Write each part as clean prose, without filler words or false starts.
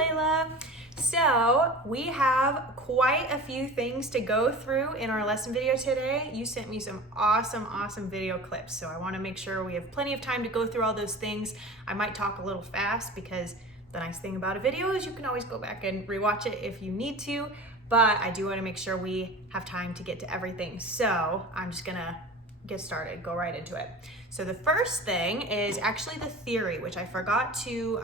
Layla. So we have quite a few things to go through in our lesson video today. You sent me some awesome video clips, so I want to make sure we have plenty of time to go through all those things. I might talk a little fast because the nice thing about a video is you can always go back and rewatch it if you need to, but I do want to make sure we have time to get to everything. So I'm just gonna get started, go right into it. So the first thing is actually the theory, which I forgot to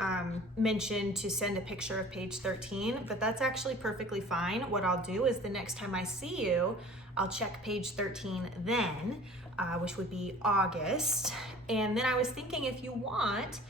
mention to send a picture of page 13, but that's actually perfectly fine. What I'll do is the next time I see you, I'll check page 13 then, which would be August. And then I was thinking if you want,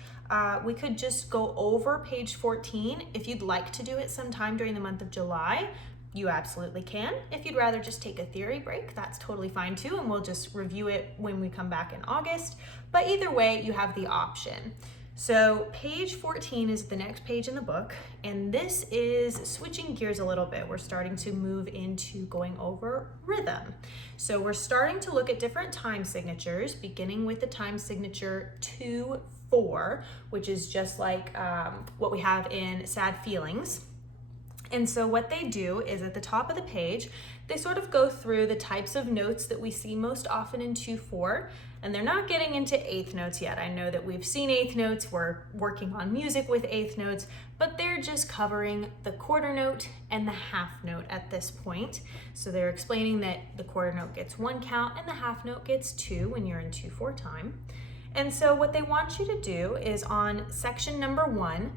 we could just go over page 14. If you'd like to do it sometime during the month of July, you absolutely can. If you'd rather just take a theory break, that's totally fine too, and we'll just review it when we come back in August. But either way, you have the option. So page 14 is the next page in the book, and this is switching gears a little bit. We're starting to move into going over rhythm. So we're starting to look at different time signatures, beginning with the time signature 2-4, which is just like what we have in Sad Feelings. And so what they do is at the top of the page, they sort of go through the types of notes that we see most often in 2-4, and they're not getting into eighth notes yet. I know that we've seen eighth notes, we're working on music with eighth notes, but they're just covering the quarter note and the half note at this point. So they're explaining that the quarter note gets 1 count and the half note gets 2 when you're in 2-4 time. And so what they want you to do is on section number 1,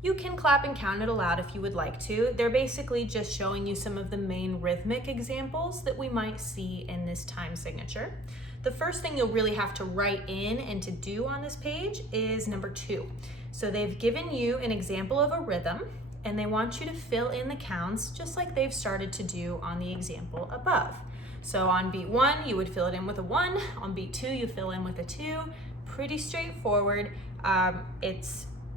you can clap and count it aloud if you would like to. They're basically just showing you some of the main rhythmic examples that we might see in this time signature. The first thing you'll really have to write in and to do on this page is number 2. So they've given you an example of a rhythm, and they want you to fill in the counts just like they've started to do on the example above. So on beat 1, you would fill it in with a 1. On beat 2, you fill in with a 2. Pretty straightforward.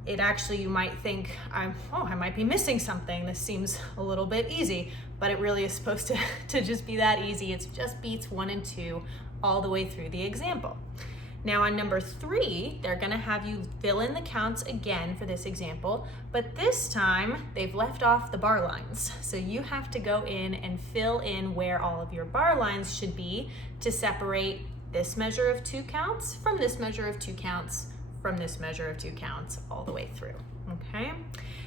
It actually, you might think, I might be missing something. This seems a little bit easy, but it really is supposed to just be that easy. It's just beats 1 and 2 all the way through the example. Now on number 3, they're gonna have you fill in the counts again for this example, but this time they've left off the bar lines. So you have to go in and fill in where all of your bar lines should be to separate this measure of 2 counts from this measure of 2 counts from this measure of 2 counts all the way through, okay?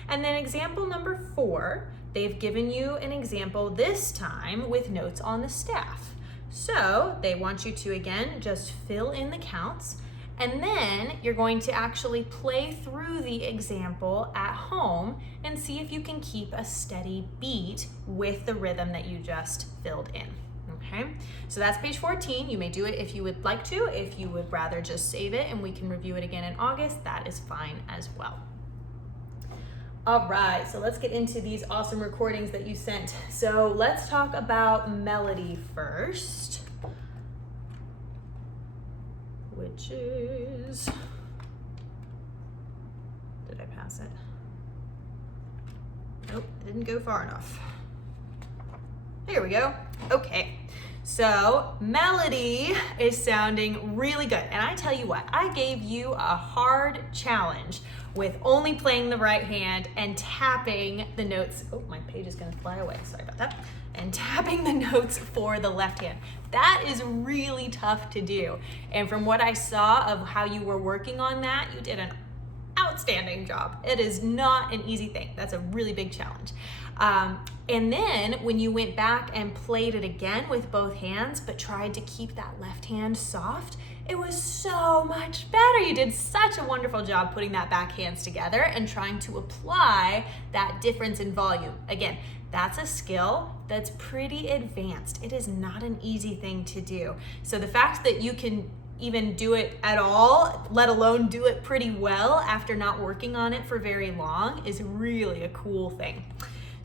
And then example number 4, they've given you an example this time with notes on the staff. So they want you to, again, just fill in the counts, and then you're going to actually play through the example at home and see if you can keep a steady beat with the rhythm that you just filled in. Okay, so that's page 14. You may do it if you would like to. If you would rather just save it and we can review it again in August, that is fine as well. All right, so let's get into these awesome recordings that you sent. So let's talk about melody first, which is, did I pass it? Nope, it didn't go far enough. Here we go. Okay, so melody is sounding really good. And I tell you what, I gave you a hard challenge with only playing the right hand and tapping the notes. Oh, my page is gonna fly away, sorry about that. And tapping the notes for the left hand. That is really tough to do. And from what I saw of how you were working on that, you did an outstanding job. It is not an easy thing. That's a really big challenge. And then when you went back and played it again with both hands, but tried to keep that left hand soft, it was so much better. You did such a wonderful job putting that back hands together and trying to apply that difference in volume. Again, that's a skill that's pretty advanced. It is not an easy thing to do. So the fact that you can even do it at all, let alone do it pretty well after not working on it for very long, is really a cool thing.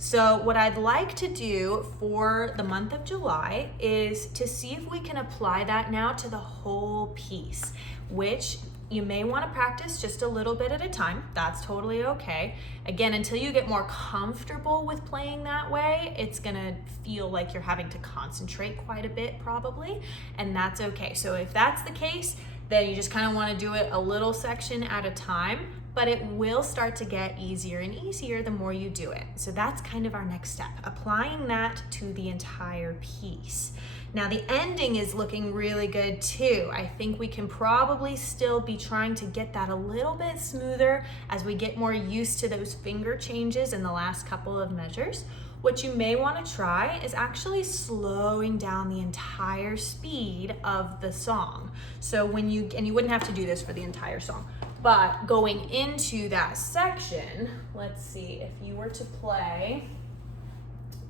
So what I'd like to do for the month of July is to see if we can apply that now to the whole piece, which you may want to practice just a little bit at a time. That's totally okay. Again, until you get more comfortable with playing that way, it's gonna feel like you're having to concentrate quite a bit probably, and that's okay. So if that's the case, then you just kind of want to do it a little section at a time. but it will start to get easier and easier the more you do it. So that's kind of our next step, applying that to the entire piece. Now the ending is looking really good too. I think we can probably still be trying to get that a little bit smoother as we get more used to those finger changes in the last couple of measures. What you may want to try is actually slowing down the entire speed of the song. So when you wouldn't have to do this for the entire song, but going into that section, let's see, if you were to play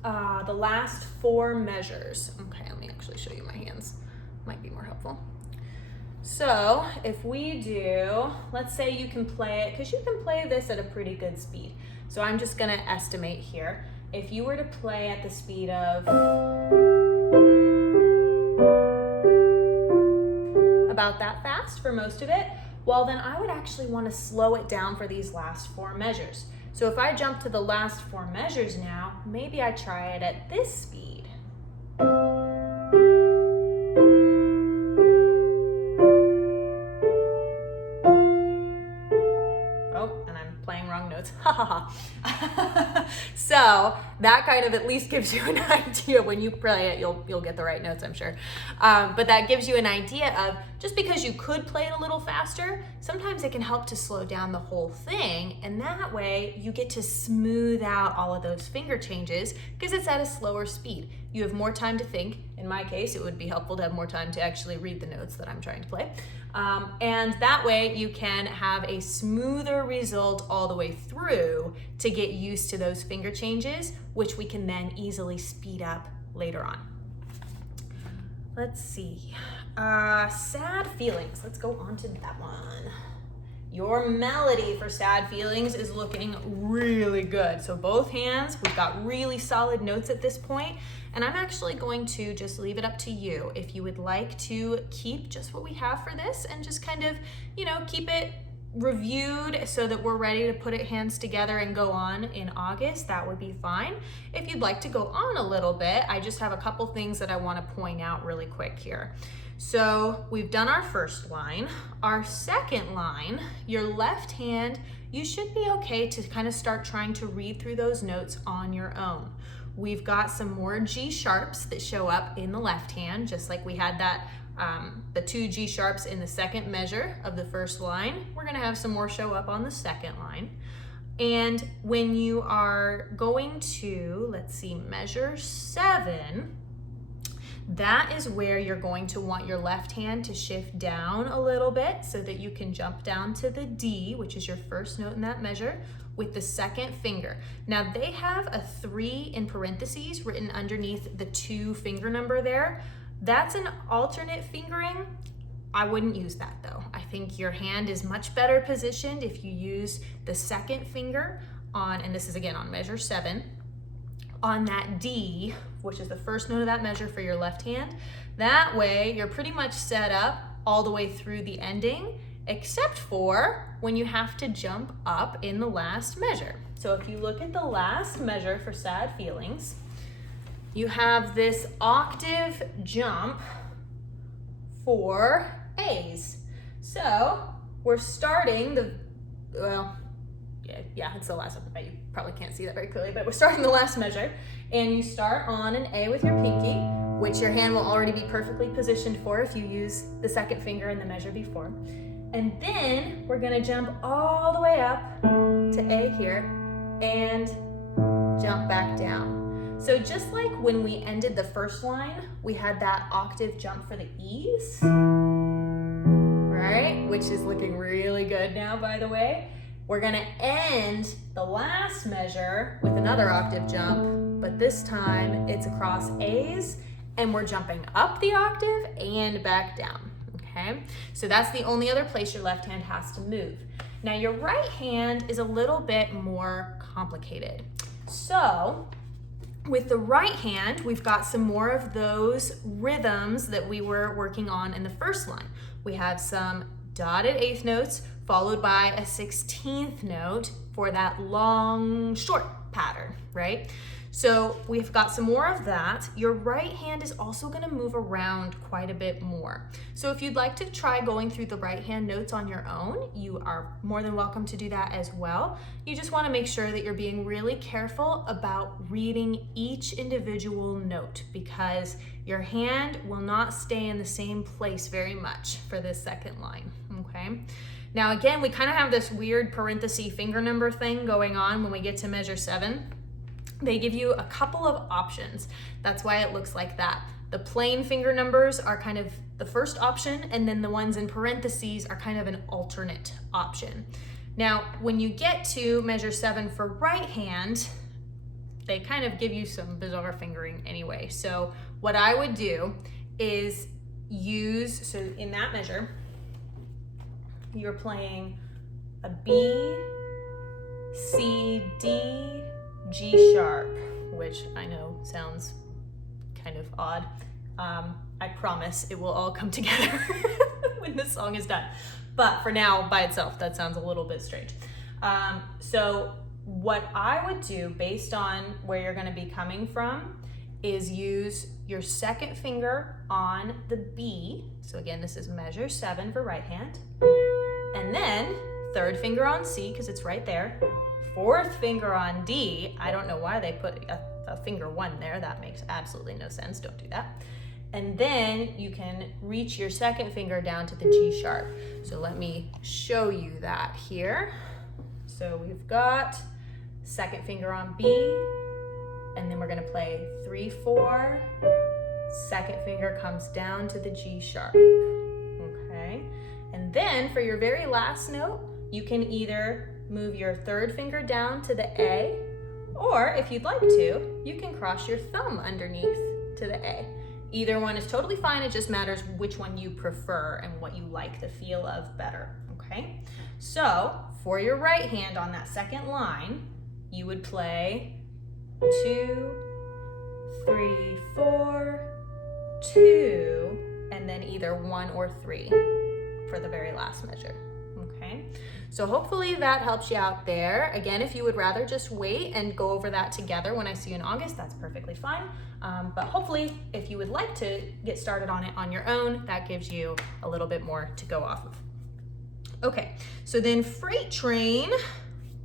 the last 4 measures. Okay, let me actually show you my hands. Might be more helpful. So if we do, let's say you can play it, because you can play this at a pretty good speed. So I'm just gonna estimate here. If you were to play at the speed of about that fast for most of it, well then I would actually want to slow it down for these last 4 measures. So if I jump to the last 4 measures now, maybe I try it at this speed. Oh, and I'm playing wrong notes. Ha ha ha. So that kind of at least gives you an idea. When you play it, you'll get the right notes, I'm sure. But that gives you an idea of, just because you could play it a little faster, sometimes it can help to slow down the whole thing, and that way you get to smooth out all of those finger changes because it's at a slower speed. You have more time to think. In my case, it would be helpful to have more time to actually read the notes that I'm trying to play. And that way you can have a smoother result all the way through to get used to those finger changes, which we can then easily speed up later on. Let's see, sad feelings. Let's go on to that one. Your melody for sad feelings is looking really good. So both hands, we've got really solid notes at this point, and I'm actually going to just leave it up to you if you would like to keep just what we have for this and just kind of, keep it reviewed so that we're ready to put it hands together and go on in August. That would be fine. If you'd like to go on a little bit, I just have a couple things that I want to point out really quick here. So we've done our first line. Our second line, your left hand, you should be okay to kind of start trying to read through those notes on your own. We've got some more G sharps that show up in the left hand, just like we had that the 2 G sharps in the second measure of the first line. We're gonna have some more show up on the second line. And when you are going to, let's see, measure 7, that is where you're going to want your left hand to shift down a little bit so that you can jump down to the D, which is your first note in that measure, with the second finger. Now they have a 3 in parentheses written underneath the 2 finger number there. That's an alternate fingering. I wouldn't use that though. I think your hand is much better positioned if you use the second finger on, and this is again on measure 7, on that D, which is the first note of that measure for your left hand. That way you're pretty much set up all the way through the ending, except for when you have to jump up in the last measure. So if you look at the last measure for sad feelings, you have this octave jump for A's. So we're starting it's the last one. You probably can't see that very clearly, but we're starting the last measure, and you start on an A with your pinky, which your hand will already be perfectly positioned for if you use the second finger in the measure before. And then we're gonna jump all the way up to A here and jump back down. So just like when we ended the first line, we had that octave jump for the E's, right? Which is looking really good now, by the way. We're gonna end the last measure with another octave jump, but this time it's across A's, and we're jumping up the octave and back down, okay? So that's the only other place your left hand has to move. Now your right hand is a little bit more complicated. So with the right hand, we've got some more of those rhythms that we were working on in the first line. We have some dotted eighth notes followed by a 16th note for that long short pattern, right? So we've got some more of that. Your right hand is also gonna move around quite a bit more. So if you'd like to try going through the right hand notes on your own, you are more than welcome to do that as well. You just wanna make sure that you're being really careful about reading each individual note, because your hand will not stay in the same place very much for this second line, okay? Now again, we kind of have this weird parenthesis finger number thing going on when we get to measure 7. They give you a couple of options. That's why it looks like that. The plain finger numbers are kind of the first option, and then the ones in parentheses are kind of an alternate option. Now, when you get to measure 7 for right hand, they kind of give you some bizarre fingering anyway. So what I would do is so in that measure, you're playing a B, C, D, G sharp, which I know sounds kind of odd. I promise it will all come together when the song is done. But for now, by itself, that sounds a little bit strange. So what I would do based on where you're gonna be coming from is use your second finger on the B. So again, this is measure 7 for right hand. And then third finger on C, because it's right there. Fourth finger on D. I don't know why they put a finger 1 there. That makes absolutely no sense. Don't do that. And then you can reach your second finger down to the G sharp. So let me show you that here. So we've got second finger on B, and then we're gonna play 3, 4. Second finger comes down to the G sharp, okay? And then for your very last note, you can either move your third finger down to the A, or if you'd like to, you can cross your thumb underneath to the A. Either one is totally fine. It just matters which one you prefer and what you like the feel of better, okay? So for your right hand on that second line, you would play 2, 3, 4, 2, and then either 1 or 3 for the very last measure, okay? So hopefully that helps you out there. Again, if you would rather just wait and go over that together when I see you in August, that's perfectly fine. But hopefully, if you would like to get started on it on your own, that gives you a little bit more to go off of. Okay, so then Freight Train,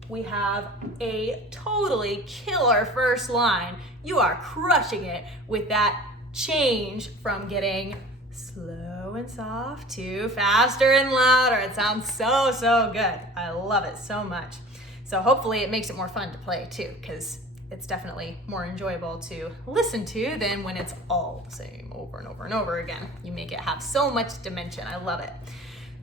we have a totally killer first line. You are crushing it with that change from getting slow and soft to faster and louder. It sounds so, so good. I love it so much. So hopefully it makes it more fun to play too, because it's definitely more enjoyable to listen to than when it's all the same over and over and over again. You make it have so much dimension. I love it.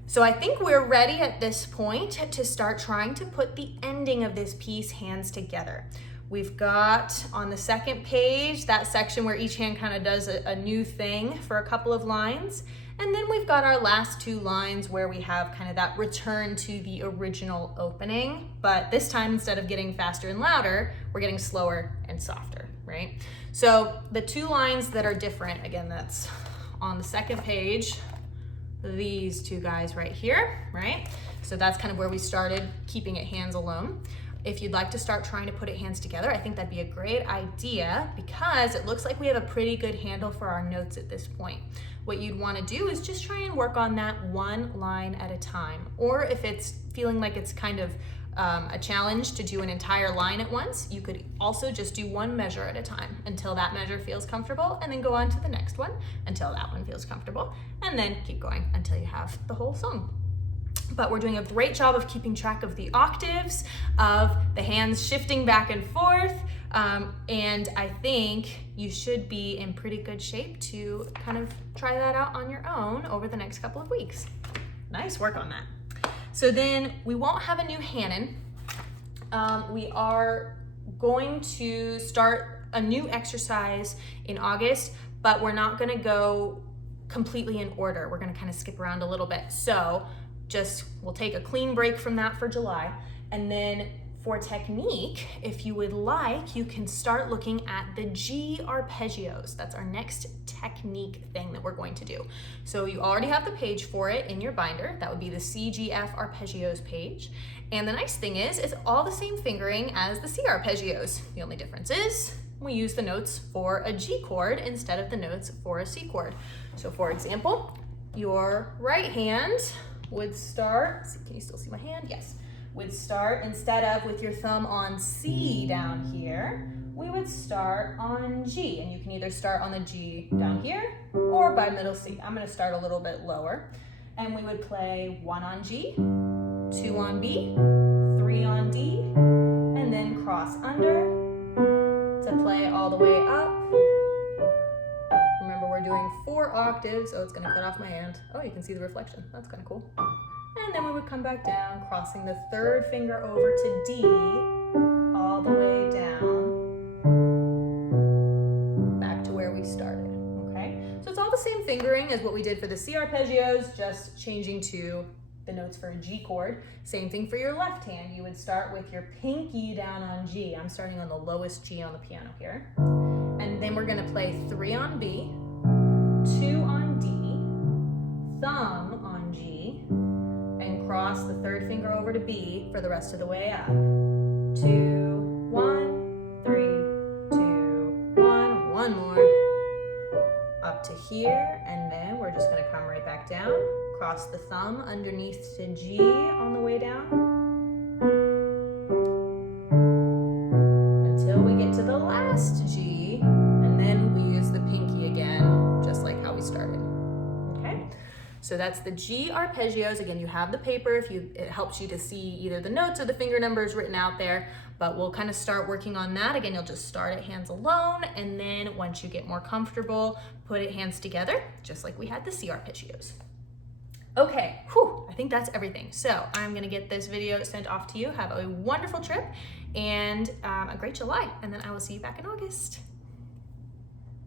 So I think we're ready at this point to start trying to put the ending of this piece hands together. We've got on the second page that section where each hand kind of does a new thing for a couple of lines. And then we've got our last 2 lines where we have kind of that return to the original opening. But this time, instead of getting faster and louder, we're getting slower and softer, right? So the 2 lines that are different, again, that's on the second page, these 2 guys right here, right? So that's kind of where we started keeping it hands alone. If you'd like to start trying to put it hands together, I think that'd be a great idea because it looks like we have a pretty good handle for our notes at this point. What you'd want to do is just try and work on that 1 line at a time. Or if it's feeling like it's kind of a challenge to do an entire line at once, you could also just do 1 measure at a time until that measure feels comfortable, and then go on to the next one until that one feels comfortable, and then keep going until you have the whole song. But we're doing a great job of keeping track of the octaves, of the hands shifting back and forth, and I think you should be in pretty good shape to kind of try that out on your own over the next couple of weeks. Nice work on that. So then we won't have a new Hanon. We are going to start a new exercise in August, but we're not gonna go completely in order. We're gonna kind of skip around a little bit. So we'll take a clean break from that for July. And then for technique, if you would like, you can start looking at the G arpeggios. That's our next technique thing that we're going to do. So you already have the page for it in your binder. That would be the CGF arpeggios page. And the nice thing is, it's all the same fingering as the C arpeggios. The only difference is We use the notes for a G chord instead of the notes for a C chord. So for example, your right hand would start, can you still see my hand? Yes. Would start, instead of with your thumb on C down here, we would start on G. And you can either start on the G down here or by middle C. I'm gonna start a little bit lower. And we would play 1 on G, 2 on B, 3 on D, and then cross under to play all the way up. Remember, we're doing 4 octaves. Oh, it's gonna cut off my hand. Oh, you can see the reflection. That's kind of cool. And then we would come back down, crossing the 3rd finger over to D, all the way down, back to where we started, okay? So it's all the same fingering as what we did for the C arpeggios, just changing to the notes for a G chord. Same thing for your left hand. You would start with your pinky down on G. I'm starting on the lowest G on the piano here. And then we're gonna play 3 on B, 2 on D, thumb on G, and cross the 3rd finger over to B for the rest of the way up. 2, 1, 3, 2, 1, one more. Up to here, and then we're just gonna come right back down, cross the thumb underneath to G on the way down, until we get to the last G, and then we use the pinky again, just like how we started, okay? So that's the G arpeggios. Again, you have the paper if it helps you to see either the notes or the finger numbers written out there, but we'll kind of start working on that. Again, you'll just start at hands alone, and then once you get more comfortable, put it hands together, just like we had the C arpeggios. Okay, whew, I think that's everything. So I'm gonna get this video sent off to you. Have a wonderful trip and a great July, and then I will see you back in August.